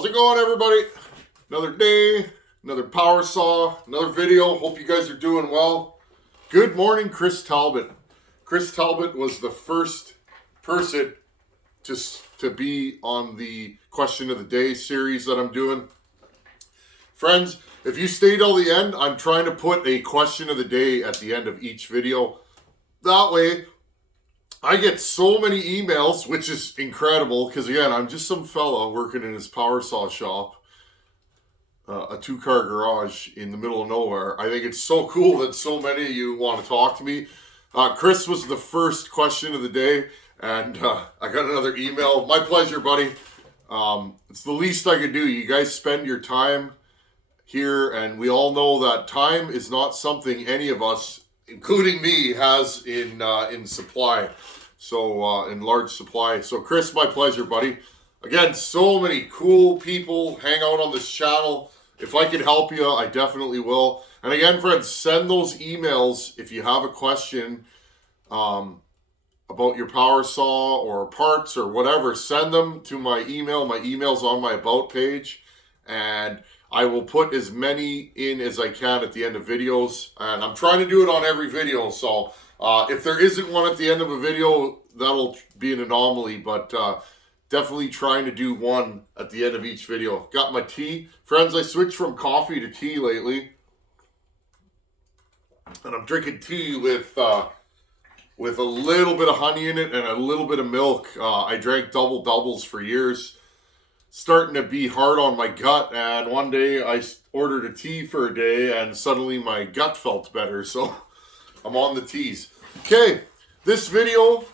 How's it going, everybody? Another day, another power saw, another video. Hope you guys are doing well. Good morning, Chris Talbot. Chris Talbot was the first person to be on the Question of the Day series that I'm doing. Friends, if you stay till the end, I'm trying to put a question of the day at the end of each video. That way, I get so many emails, which is incredible, because again, I'm just some fella working in his power saw shop, a two-car garage in the middle of nowhere. I think it's so cool that so many of you want to talk to me. Chris was the first question of the day, and I got another email. My pleasure, buddy. It's the least I could do. You guys spend your time here, and we all know that time is not something any of us, including me, has in supply. So in large supply. So Chris, my pleasure, buddy. Again, so many cool people hang out on this channel. If I can help you, I definitely will. And again, friends, send those emails if you have a question about your power saw or parts or whatever. Send them to my email. My email's on my About page. And I will put as many in as I can at the end of videos. And I'm trying to do it on every video. So if there isn't one at the end of a video, that'll be an anomaly. But definitely trying to do one at the end of each video. Got my tea. Friends, I switched from coffee to tea lately. And I'm drinking tea with a little bit of honey in it and a little bit of milk. I drank doubles for years. Starting to be hard on my gut, and one day I ordered a tea for a day and suddenly my gut felt better, so I'm on the teas. Okay, this video,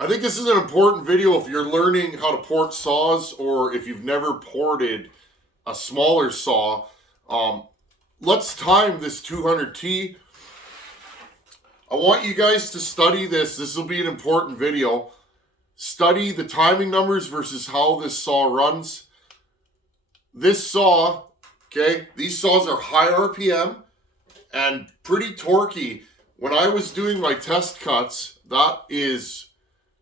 I think this is an important video if you're learning how to port saws or if you've never ported a smaller saw. Let's time this 200T. I want you guys to study this. This will be an important video. Study the timing numbers versus how this saw runs. This saw, okay, these saws are high RPM and pretty torquey. When I was doing my test cuts, that is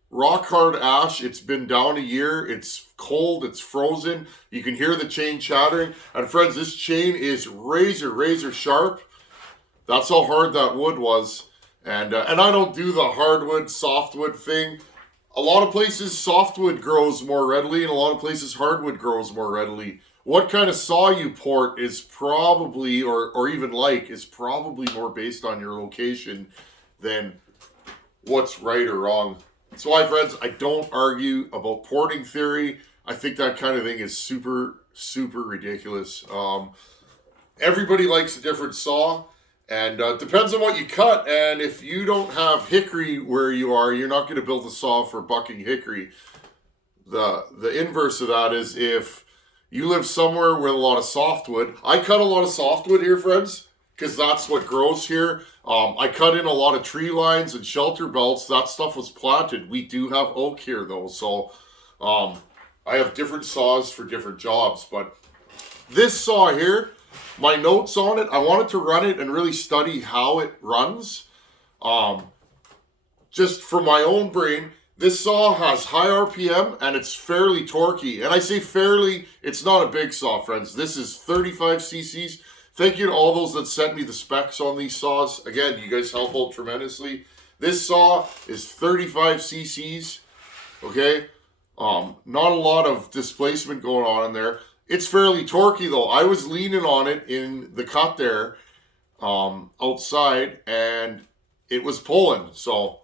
rock hard ash. It's been down a year. It's cold. It's frozen. You can hear the chain chattering. And friends, this chain is razor sharp. That's how hard that wood was. And I don't do the hardwood, softwood thing. A lot of places softwood grows more readily and a lot of places hardwood grows more readily. What kind of saw you port is probably, or even like, is probably more based on your location than what's right or wrong. That's why, friends, I don't argue about porting theory. I think that kind of thing is super ridiculous. Everybody likes a different saw. And it depends on what you cut, and if you don't have hickory where you are, you're not going to build a saw for bucking hickory. The inverse of that is if you live somewhere with a lot of softwood. I cut a lot of softwood here, friends, because that's what grows here. I cut in a lot of tree lines and shelter belts. That stuff was planted. We do have oak here, though, so I have different saws for different jobs. But this saw here, my notes on it, I wanted to run it and really study how it runs. Just for my own brain, this saw has high RPM and it's fairly torquey. And I say fairly, it's not a big saw, friends. This is 35 cc's. Thank you to all those that sent me the specs on these saws. Again, you guys help out tremendously. This saw is 35 cc's, okay? Not a lot of displacement going on in there. It's fairly torquey though. I was leaning on it in the cut there outside and it was pulling. So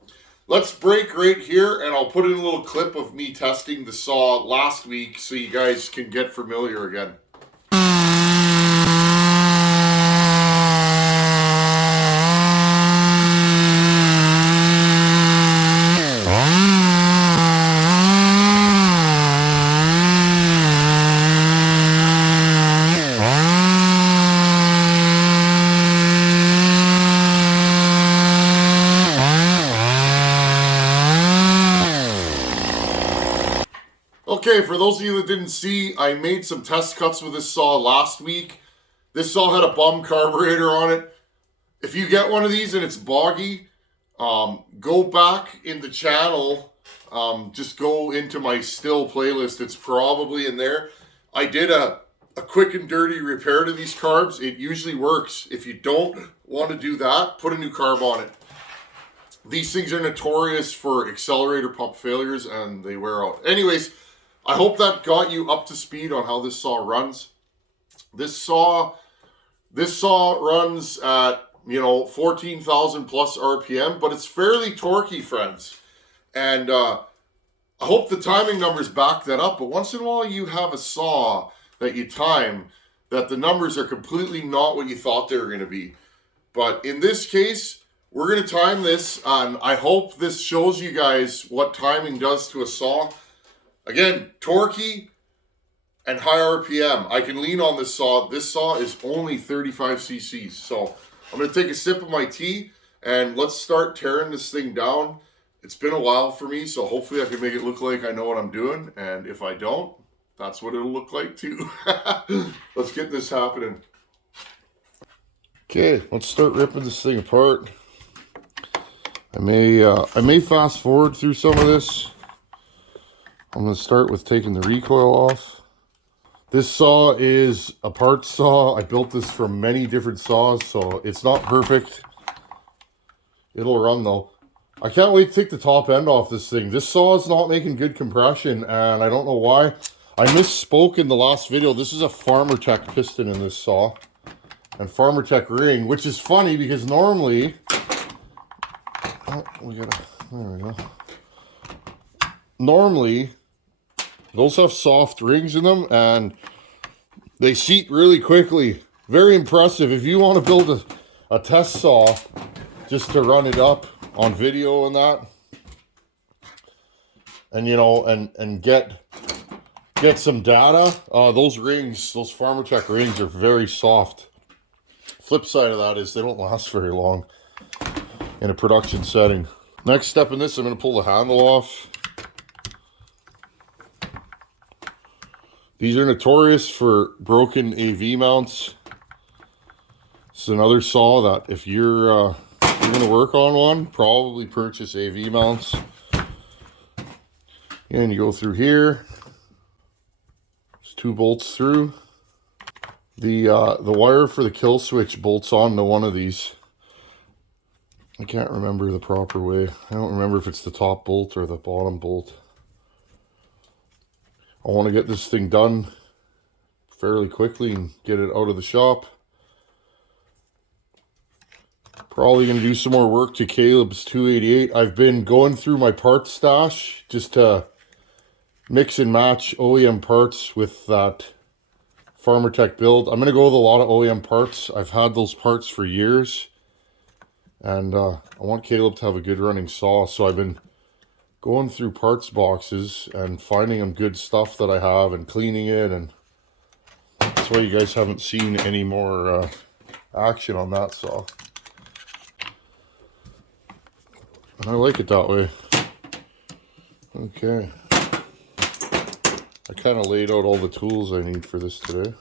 let's break right here and I'll put in a little clip of me testing the saw last week so you guys can get familiar again. Okay, for those of you that didn't see, I made some test cuts with this saw last week. This saw had a bum carburetor on it. If you get one of these and it's boggy, go back in the channel, just go into my Stihl playlist. It's probably in there. I did a quick and dirty repair to these carbs. It usually works. If you don't want to do that, put a new carb on it. These things are notorious for accelerator pump failures and they wear out. Anyways, I hope that got you up to speed on how this saw runs. This saw runs at, 14,000 plus RPM, but it's fairly torquey, friends. And I hope the timing numbers back that up. But once in a while you have a saw that you time that the numbers are completely not what you thought they were going to be. But in this case, we're going to time this, and I hope this shows you guys what timing does to a saw. Again, torquey and high RPM. I can lean on this saw. This saw is only 35 cc's. So I'm going to take a sip of my tea, and let's start tearing this thing down. It's been a while for me, so hopefully I can make it look like I know what I'm doing. And if I don't, that's what it'll look like too. Let's get this happening. Okay, let's start ripping this thing apart. I may fast forward through some of this. I'm going to start with taking the recoil off. This saw is a parts saw. I built this from many different saws, so it's not perfect. It'll run though. I can't wait to take the top end off this thing. This saw is not making good compression, and I don't know why. I misspoke in the last video. This is a Farmer Tech piston in this saw. And Farmer Tech ring, which is funny because normally... Oh, there we go. Normally, those have soft rings in them, and they seat really quickly. Very impressive. If you want to build a test saw just to run it up on video and that, and and get some data, those rings, those Farmer Tech rings are very soft. Flip side of that is they don't last very long in a production setting. Next step in this, I'm going to pull the handle off. These are notorious for broken AV mounts. This is another saw that if you're going to work on one, probably purchase AV mounts. And you go through here. There's 2 bolts through. The wire for the kill switch bolts onto one of these. I can't remember the proper way. I don't remember if it's the top bolt or the bottom bolt. I want to get this thing done fairly quickly and get it out of the shop. Probably going to do some more work to Caleb's 288. I've been going through my parts stash just to mix and match OEM parts with that Farmer Tech build. I'm going to go with a lot of OEM parts. I've had those parts for years. And I want Caleb to have a good running saw. So I've been going through parts boxes and finding them good stuff that I have and cleaning it. And that's why you guys haven't seen any more action on that saw. And I like it that way. Okay. I kind of laid out all the tools I need for this today.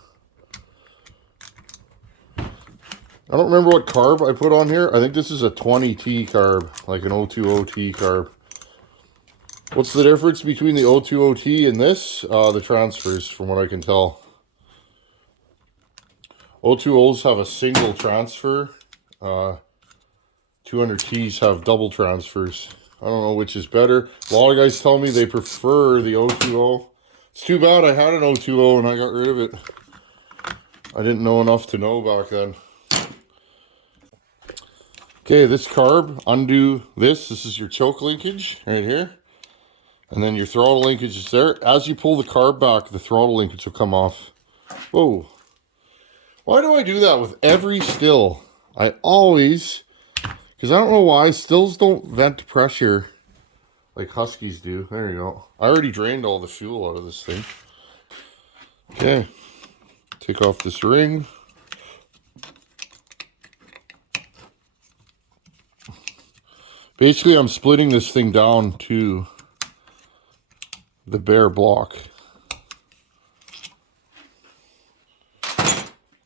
I don't remember what carb I put on here. I think this is a 20T carb, like an 020T carb. What's the difference between the 020T and this? The transfers, from what I can tell. 020s have a single transfer. 200Ts have double transfers. I don't know which is better. A lot of guys tell me they prefer the 020. It's too bad I had an 020 and I got rid of it. I didn't know enough to know back then. Okay, this carb, undo this. This is your choke linkage right here. And then your throttle linkage is there. As you pull the carb back, the throttle linkage will come off. Whoa. Why do I do that with every still? I always, because I don't know why, stills don't vent pressure like Huskies do. There you go. I already drained all the fuel out of this thing. Okay. Take off this ring. Basically, I'm splitting this thing down to the bare block.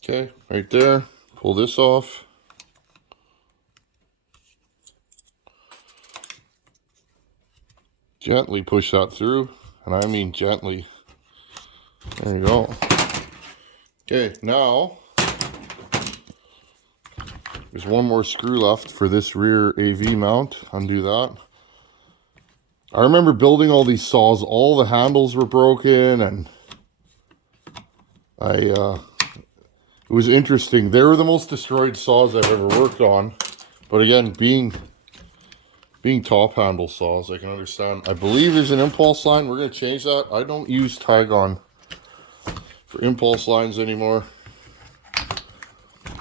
Okay, right there. Pull this off. Gently push that through, and I mean gently. There you go. Okay, now there's one more screw left for this rear AV mount. Undo that. I remember building all these saws. All the handles were broken, and it was interesting. They were the most destroyed saws I've ever worked on. But again, being top handle saws, I can understand. I believe there's an impulse line. We're going to change that. I don't use tag-on for impulse lines anymore.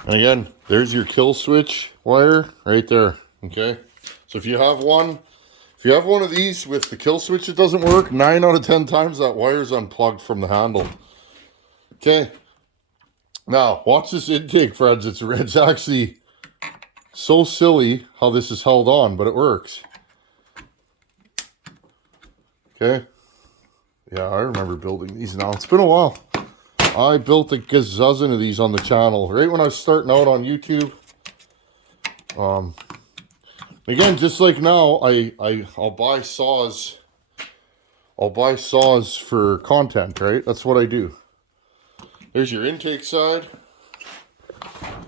And again, there's your kill switch wire right there. Okay, so if you have one of these with the kill switch that doesn't work, 9 out of 10 times that wire's unplugged from the handle. Okay, now watch this intake, friends. It's actually so silly how this is held on, but it works. Okay. Yeah, I remember building these now. It's been a while. I built a gazillion of these on the channel right when I was starting out on YouTube. Again, just like now, I'll buy saws. I'll buy saws for content, right? That's what I do. There's your intake side.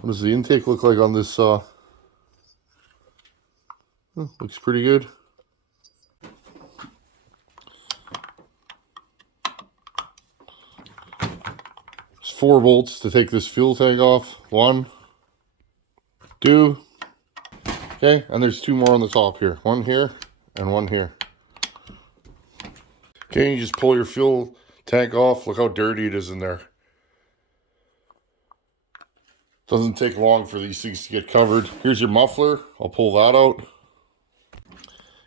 What does the intake look like on this saw? Looks pretty good. There's 4 bolts to take this fuel tank off. 1, 2. Okay, and there's 2 more on the top here. 1 here and 1 here. Okay, you just pull your fuel tank off. Look how dirty it is in there. Doesn't take long for these things to get covered. Here's your muffler. I'll pull that out.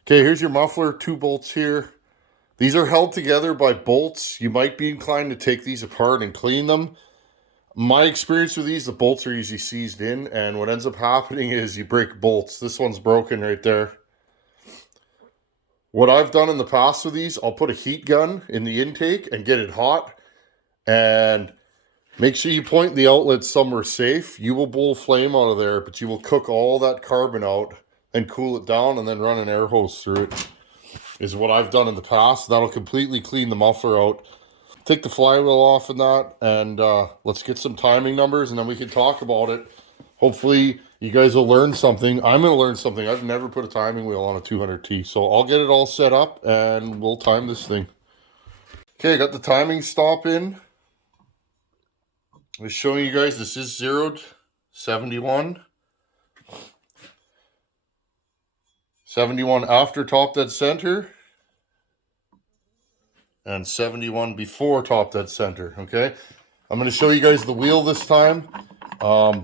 Okay, here's your muffler. 2 bolts here. These are held together by bolts. You might be inclined to take these apart and clean them. My experience with these, the bolts are usually seized in, and what ends up happening is you break bolts. This one's broken right there. What I've done in the past with these, I'll put a heat gun in the intake and get it hot, and make sure you point the outlet somewhere safe. You will blow flame out of there, but you will cook all that carbon out and cool it down and then run an air hose through it, is what I've done in the past. That'll completely clean the muffler out. Take the flywheel off and that, and let's get some timing numbers, and then we can talk about it. Hopefully you guys will learn something. I'm going to learn something. I've never put a timing wheel on a 200T, so I'll get it all set up and we'll time this thing. Okay, I got the timing stop in. I was showing you guys this is 0 to 71. 71 after top dead center. And 71 before top dead center. Okay, I'm going to show you guys the wheel this time.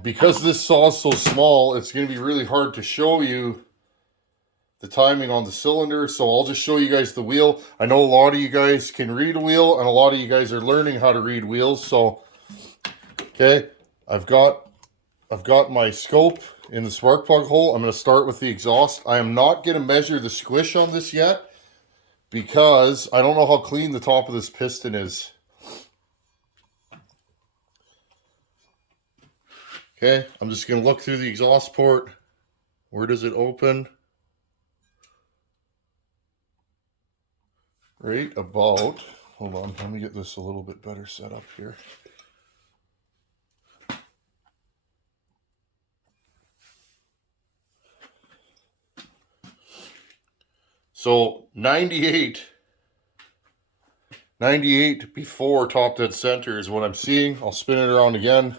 Because this saw is so small, it's going to be really hard to show you the timing on the cylinder. So I'll just show you guys the wheel. I know a lot of you guys can read a wheel, and a lot of you guys are learning how to read wheels. So, okay, I've got my scope in the spark plug hole. I'm going to start with the exhaust. I am not going to measure the squish on this yet, because I don't know how clean the top of this piston is. Okay, I'm just going to look through the exhaust port. Where does it open? Right about, hold on, let me get this a little bit better set up here. So 98 before top dead center is what I'm seeing. I'll spin it around again.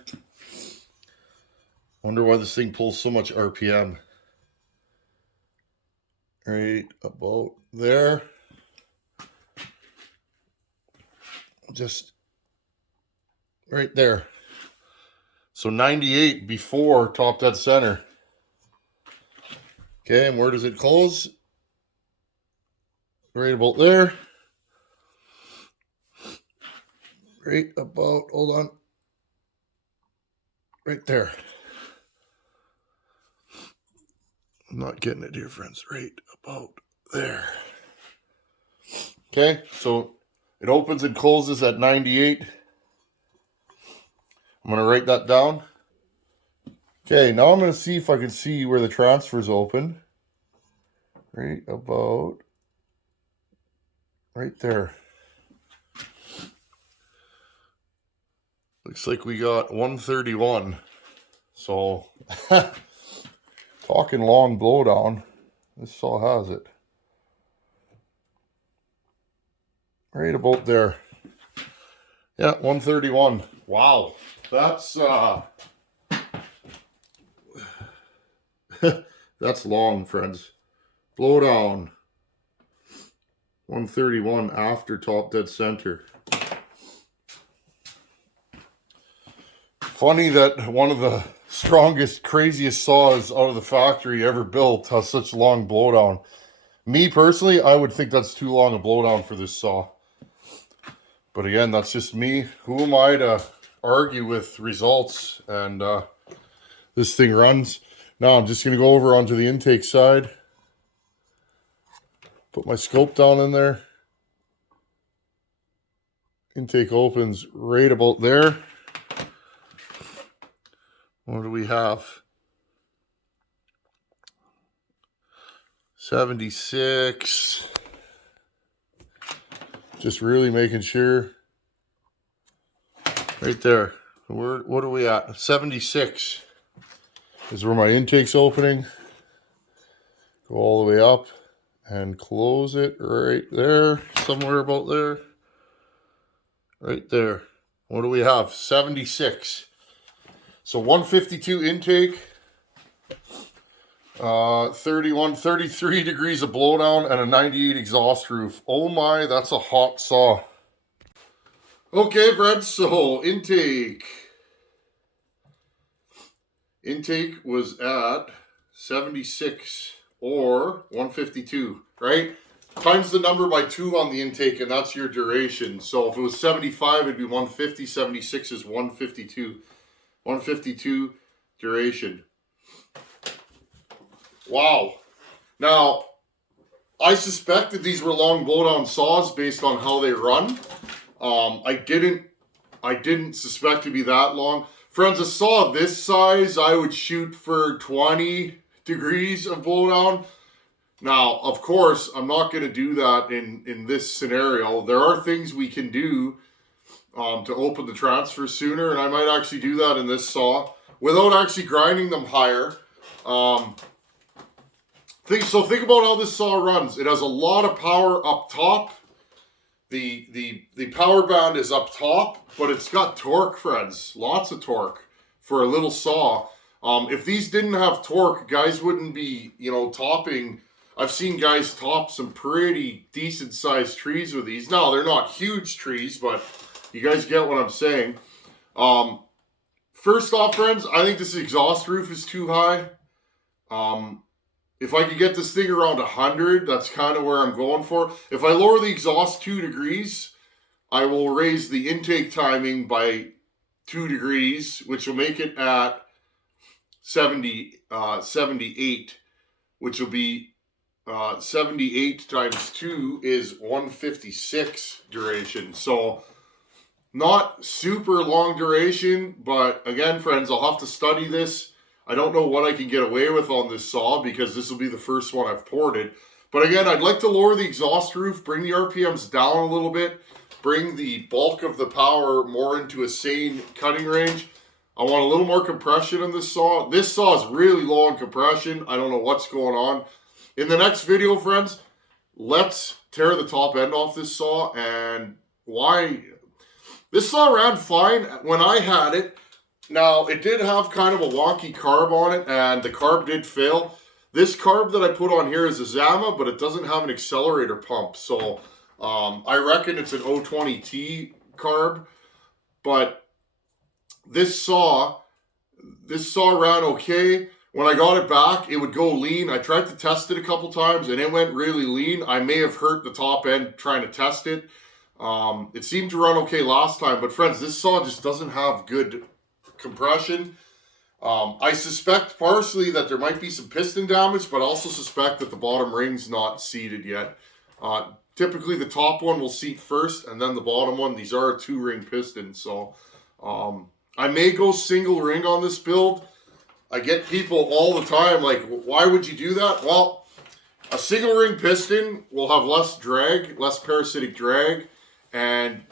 Wonder why this thing pulls so much RPM. Right about there. Just right there. So 98 before top dead center. Okay, and where does it close? Right about there. Right about, hold on. Right there. I'm not getting it here, friends. Right about there. Okay, so it opens and closes at 98. I'm going to write that down. Okay, now I'm going to see if I can see where the transfer's open. Right about right there. Looks like we got 131. So, talking long blowdown, this saw has it. Right about there. Yeah, 131. Wow. That's that's long, friends. Blowdown. 131 after top dead center. Funny that one of the strongest, craziest saws out of the factory ever built has such long blowdown. Me personally, I would think that's too long a blowdown for this saw. But again, that's just me. Who am I to argue with results? And this thing runs. Now I'm just going to go over onto the intake side. Put my scope down in there. Intake opens right about there. What do we have? 76. Just really making sure. Right there. What are we at? 76 is where my intake's opening. Go all the way up and close it right there. Somewhere about there. Right there. What do we have? 76. So 152 intake. 33 degrees of blowdown and a 98 exhaust roof. Oh my, that's a hot saw. Okay, friends, so intake. Intake was at 76 or 152, right? Times the number by 2 on the intake and that's your duration. So if it was 75, it'd be 150. 76 is 152. 152 duration. Wow. Now, I suspected these were long blowdown saws based on how they run. I didn't suspect to be that long. Friends, a saw this size, I would shoot for 20 degrees of blowdown. Now, of course, I'm not going to do that in this scenario. There are things we can do to open the transfer sooner, and I might actually do that in this saw without actually grinding them higher. Think about how this saw runs. It has a lot of power up top. The power band is up top, but it's got torque, friends. Lots of torque for a little saw. If these didn't have torque, guys wouldn't be, topping. I've seen guys top some pretty decent sized trees with these. Now, they're not huge trees, but you guys get what I'm saying. First off, friends, I think this exhaust roof is too high. If I could get this thing around 100, that's kind of where I'm going for. If I lower the exhaust 2 degrees, I will raise the intake timing by 2 degrees, which will make it at 78, which will be 78 times 2 is 156 duration. So not super long duration, but again, friends, I'll have to study this. I don't know what I can get away with on this saw because this will be the first one I've ported. But again, I'd like to lower the exhaust roof, bring the RPMs down a little bit, bring the bulk of the power more into a sane cutting range. I want a little more compression in this saw. This saw is really low on compression. I don't know what's going on. In the next video, friends, let's tear the top end off this saw and why. This saw ran fine when I had it. Now, it did have kind of a wonky carb on it, and the carb did fail. This carb that I put on here is a Zama, but it doesn't have an accelerator pump. So, I reckon it's an ms200t carb. But this saw ran okay. When I got it back, it would go lean. I tried to test it a couple times, and it went really lean. I may have hurt the top end trying to test it. It seemed to run okay last time, but friends, this saw just doesn't have good compression. I suspect partially that there might be some piston damage, but also suspect that the bottom ring's not seated yet. Typically the top one will seat first and then the bottom one. These are a 2-ring piston, so I may go single ring on this build. I get people all the time like, why would you do that? Well, a single ring piston will have less drag, less parasitic drag, and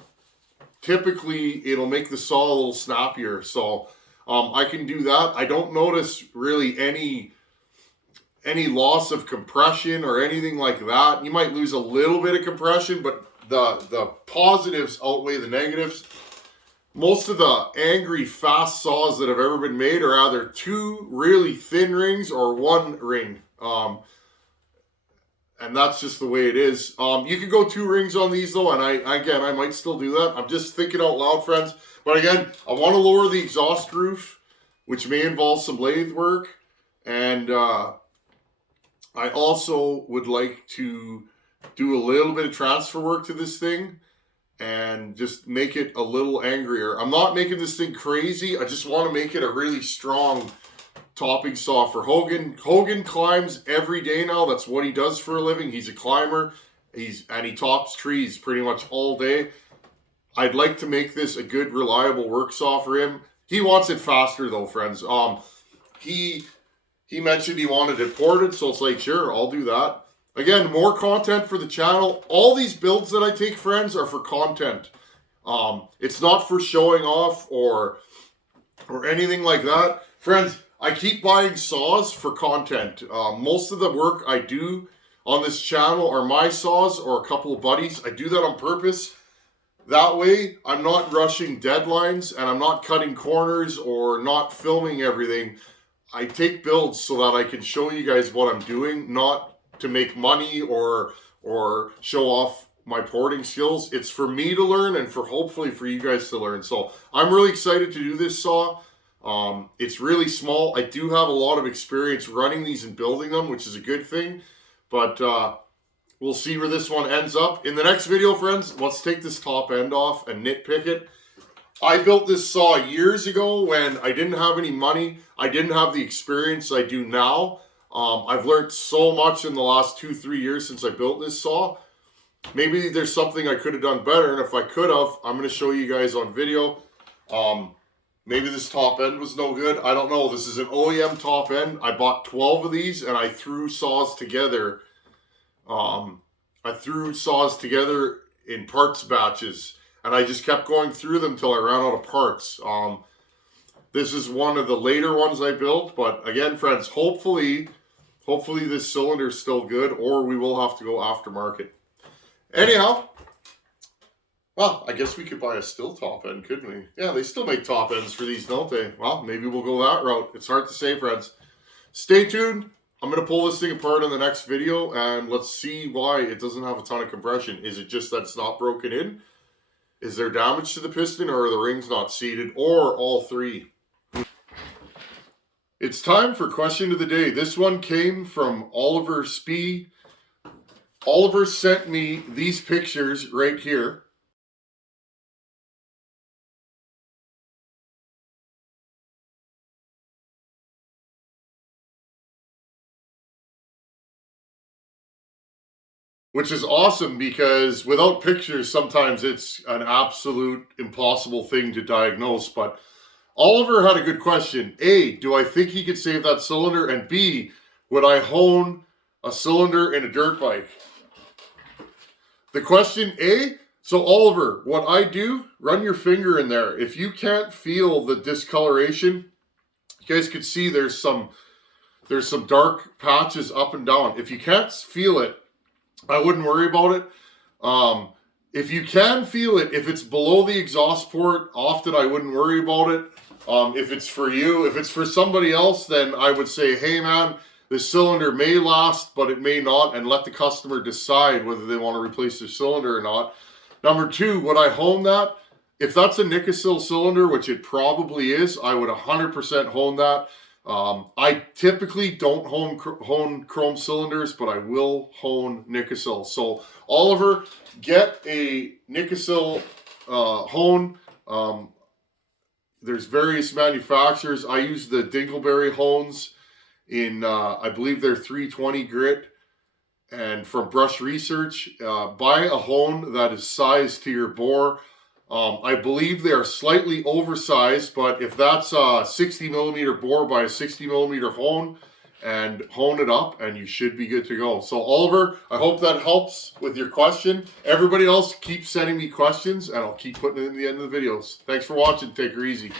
typically it'll make the saw a little snappier. So I can do that. I don't notice really any loss of compression or anything like that. You might lose a little bit of compression, but the positives outweigh the negatives. Most of the angry fast saws that have ever been made are either 2 really thin rings or 1 ring. And that's just the way it is. You can go 2 rings on these though, and I might still do that. I'm just thinking out loud, friends. But again, I want to lower the exhaust roof, which may involve some lathe work. And I also would like to do a little bit of transfer work to this thing and just make it a little angrier. I'm not making this thing crazy. I just want to make it a really strong topping saw for Hogan. Hogan climbs every day now. That's what he does for a living. He's a climber. And he tops trees pretty much all day. I'd like to make this a good, reliable work saw for him. He wants it faster though, friends. He mentioned he wanted it ported, so it's like, sure, I'll do that. Again, more content for the channel. All these builds that I take, friends, are for content. It's not for showing off or anything like that. Friends, I keep buying saws for content. Most of the work I do on this channel are my saws or a couple of buddies. I do that on purpose. That way, I'm not rushing deadlines and I'm not cutting corners or not filming everything. I take builds so that I can show you guys what I'm doing, not to make money or show off my porting skills. It's for me to learn and for hopefully for you guys to learn. So I'm really excited to do this saw. It's really small. I do have a lot of experience running these and building them, which is a good thing. But we'll see where this one ends up. In the next video, friends, let's take this top end off and nitpick it. I built this saw years ago when I didn't have any money. I didn't have the experience I do now. I've learned so much in the last 2-3 years since I built this saw. Maybe there's something I could have done better, and if I could have, I'm going to show you guys on video. Maybe this top end was no good. I don't know. This is an OEM top end. I bought 12 of these, and I threw saws together. I threw saws together in parts batches. And I just kept going through them till I ran out of parts. This is one of the later ones I built. But again, friends, hopefully this cylinder is still good, or we will have to go aftermarket. Anyhow, well, I guess we could buy a Stihl top end, couldn't we? Yeah, they still make top ends for these, don't they? Well, maybe we'll go that route. It's hard to say, friends. Stay tuned. I'm going to pull this thing apart in the next video, and let's see why it doesn't have a ton of compression. Is it just that it's not broken in? Is there damage to the piston, or are the rings not seated, or all 3? It's time for question of the day. This one came from Oliver Spee. Oliver sent me these pictures right here. Which is awesome because without pictures, sometimes it's an absolute impossible thing to diagnose. But Oliver had a good question. A, do I think he could save that cylinder? And B, would I hone a cylinder in a dirt bike? The question A, so Oliver, what I do, run your finger in there. If you can't feel the discoloration, you guys could see there's some dark patches up and down. If you can't feel it, I wouldn't worry about it. If you can feel it, if it's below the exhaust port, often I wouldn't worry about it. If it's for you, if it's for somebody else, then I would say, hey man, this cylinder may last, but it may not, and let the customer decide whether they want to replace their cylinder or not. Number 2, would I hone that? If that's a Nikasil cylinder, which it probably is, I would 100% hone that. I typically don't hone chrome cylinders, but I will hone Nikasil. So Oliver, get a Nikasil hone. There's various manufacturers. I use the Dingleberry hones in, I believe they're 320 grit. And from Brush Research, buy a hone that is sized to your bore. I believe they are slightly oversized, but if that's a 60 millimeter bore by a 60 millimeter hone, and hone it up, and you should be good to go. So Oliver, I hope that helps with your question. Everybody else, keep sending me questions, and I'll keep putting it in the end of the videos. Thanks for watching. Take her easy.